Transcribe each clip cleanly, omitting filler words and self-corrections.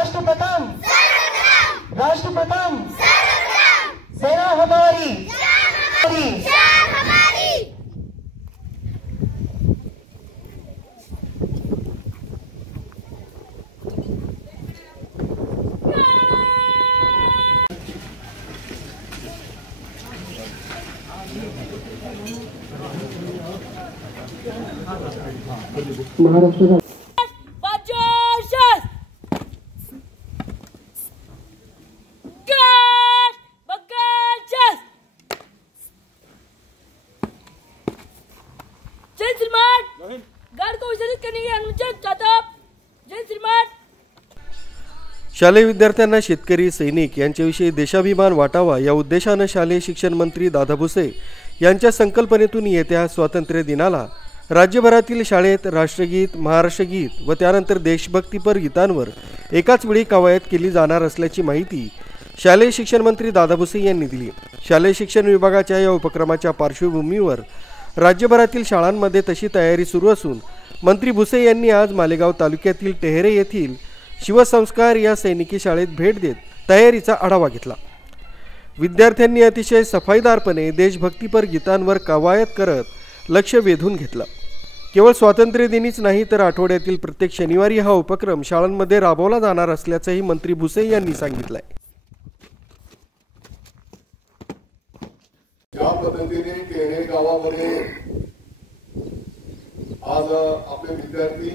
राष्ट्रप्रथम राष्ट्रप्रथम सेना हमारी महाराष्ट्र जय श्रीमान गार्ड को विचलित करने की अनुमति चाहता जय श्रीमान। शालेय विद्यार्थ्यांना शेतकरी सैनिक यांच्याविषयी देशाभिमान वाटावा या उद्देशाने शालेय शिक्षण मंत्री दादा भुसे यांच्या संकल्पनेतून येत्या स्वातंत्र्य दिनाला राज्यभरातील शाळेत राष्ट्रगीत, महाराष्ट्रगीत व त्यानंतर देशभक्तीपर गीतांवर एकाच वेळी कवायत केली जाणार असल्याची माहिती शालेय शिक्षण मंत्री दादा भुसे यांनी दिली। शालेय शिक्षण विभागाच्या या उपक्रमाच्या पार्श्वभूमीवर राज्यभरातील शाळांमध्ये तशी तयारी सुरू असून मंत्री भुसे यांनी आज मालेगाव तालुक्यातील टेहरे येथील शिवसंस्कार या सैनिकी शाळेत भेट देत तयारीचा आढावा घेतला। विद्यार्थ्यांनी अतिशय सफाईदारपणे देशभक्तीपर गीतांवर कवायत करत लक्ष वेधून घेतलं। केवळ स्वातंत्र्य दिनीच नाही तर आठवड्यातील प्रत्येक शनिवारी हा उपक्रम शाळांमध्ये राबवला जाणार असल्याचंही मंत्री भुसे यांनी सांगितलंय। या पद्धतीने टेहरे गावामध्ये आज आपले विद्यार्थी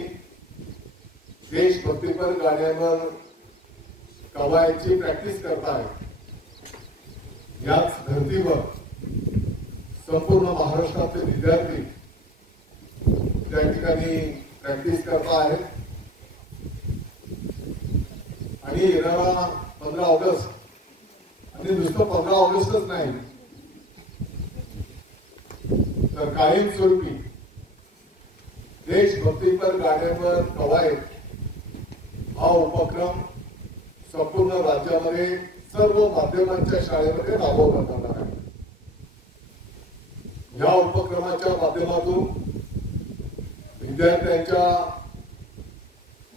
देशभक्तीपर गाण्यांवर कवायतची प्रॅक्टिस करत आहेत। याच धर्तीवर संपूर्ण महाराष्ट्रातले विद्यार्थी त्या ठिकाणी प्रॅक्टिस करत आहेत आणि येणारा 15 ऑगस्ट आणि नुसतं 15 ऑगस्टच नाही तर कायमस्वरूपी देशभक्तीपर गाण्यांवर कवायत हा उपक्रम संपूर्ण राज्यामध्ये सर्व माध्यमांच्या शाळेमध्ये राबवला जाणार आहे। या उपक्रमाच्या माध्यमातून विद्यार्थ्यांच्या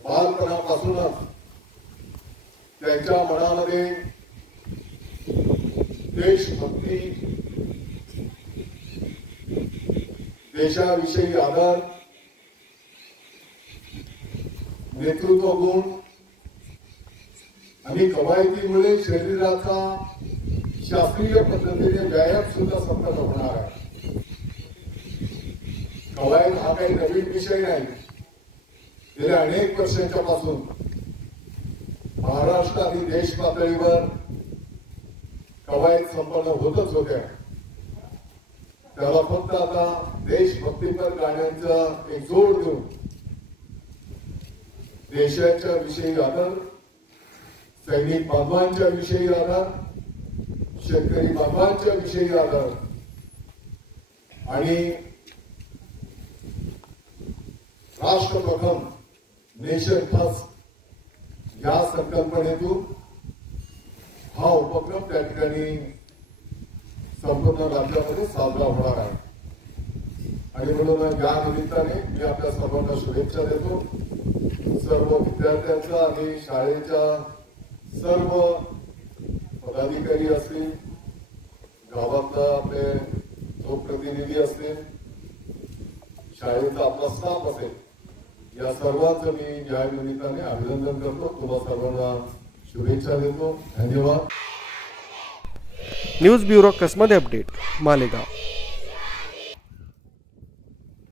बालपणापासूनच त्यांच्या मनामध्ये देशभक्ती, देशाविषयी आदर, नेतृत्व गुण आणि कवायतीमुळे शरीराचा शास्त्रीय पद्धतीने व्यायाम सुद्धा संपन्न होणार आहे। कवायत हा काही नवीन विषय नाही। गेल्या अनेक वर्षांच्या पासून महाराष्ट्र आणि देश पातळीवर कवायत संपन्न होतच होत्या। त्याला फक्त आता देशभक्तीपर गाण्यांचा एक जोड देऊन देशाच्या विषयी आदर, सैनिक बांधवांच्या विषयी आदर, शेतकरी बांधवांच्या विषयी आदर आणि राष्ट्रप्रथम नेशन फर्स्ट या संकल्पनेतून हा उपक्रम त्या ठिकाणी संपूर्ण राज्यामध्ये साजरा होणार आहे। आणि म्हणून या निमित्ताने मी आपल्या सर्वांना शुभेच्छा देतो। सर्व विद्यार्थ्यांचा आणि शाळेच्या सर्व पदाधिकारी असतील, गावातला आपले लोकप्रतिनिधी असतील, शाळेचा आपला स्टाफ असेल, या सर्वांचं मी या निमित्ताने अभिनंदन करतो। तुम्हा सर्वांना शुभेच्छा देतो। धन्यवाद। न्यूज ब्युरो कसमध्ये अपडेट, मालेगाव।